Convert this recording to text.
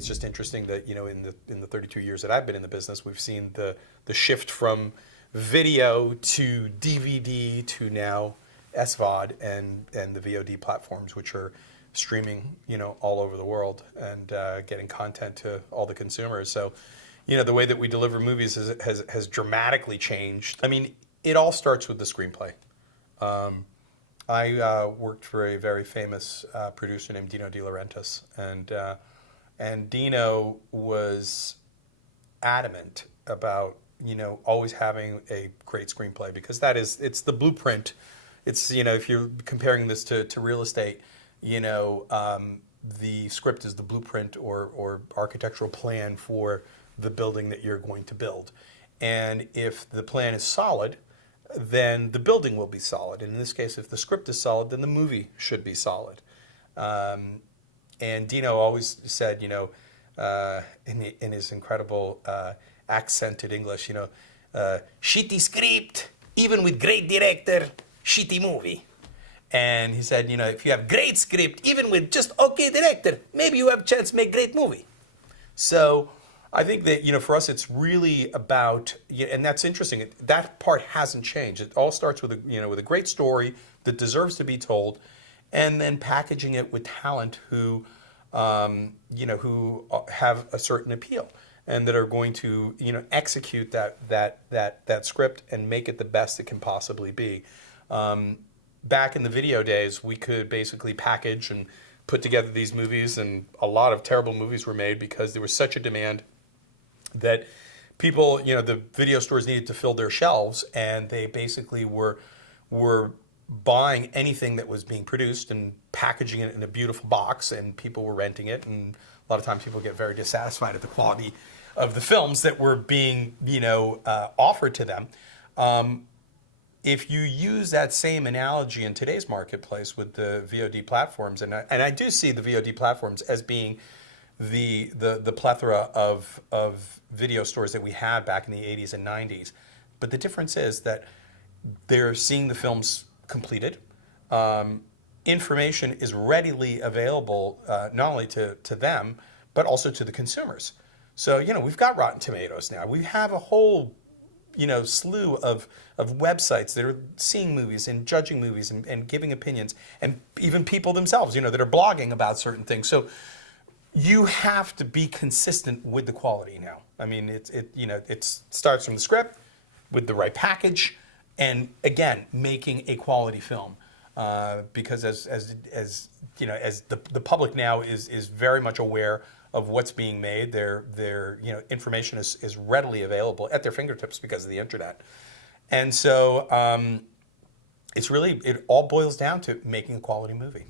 it's just interesting that, in the 32 years that I've been in the business, we've seen the shift from video to DVD to now SVOD and the VOD platforms, which are streaming, all over the world and getting content to all the consumers. So, the way that we deliver movies has dramatically changed. I mean, it all starts with the screenplay. I worked for a very famous producer named Dino De Laurentiis, and Dino was adamant about always having a great screenplay, because it's the blueprint. It's if you're comparing this to real estate, the script is the blueprint or architectural plan for the building that you're going to build, and if the plan is solid, then the building will be solid. And in this case, if the script is solid, then the movie should be solid. And Dino always said, in his incredible accented English, shitty script, even with great director, shitty movie. And he said, if you have great script, even with just okay director, maybe you have a chance to make great movie. So I think that, for us, it's really about, and that's interesting, that part hasn't changed. It all starts with with a great story that deserves to be told, and then packaging it with talent who have a certain appeal and that are going to, execute that script and make it the best it can possibly be. Back in the video days, we could basically package and put together these movies, and a lot of terrible movies were made because there was such a demand that people, the video stores needed to fill their shelves, and they basically were buying anything that was being produced and packaging it in a beautiful box, and people were renting it, and a lot of times people get very dissatisfied at the quality of the films that were being, offered to them. If you use that same analogy in today's marketplace with the VOD platforms, and I do see the VOD platforms as being the plethora of video stores that we had back in the 80s and 90s. But the difference is that they're seeing the films completed. Information is readily available, not only to them, but also to the consumers. So, we've got Rotten Tomatoes now. We have a whole, slew of websites that are seeing movies and judging movies and giving opinions, and even people themselves, that are blogging about certain things. So you have to be consistent with the quality now. I mean, it starts from the script with the right package, and again, making a quality film. Because as the public now is very much aware of what's being made, their information is readily available at their fingertips because of the internet, and so it all boils down to making a quality movie.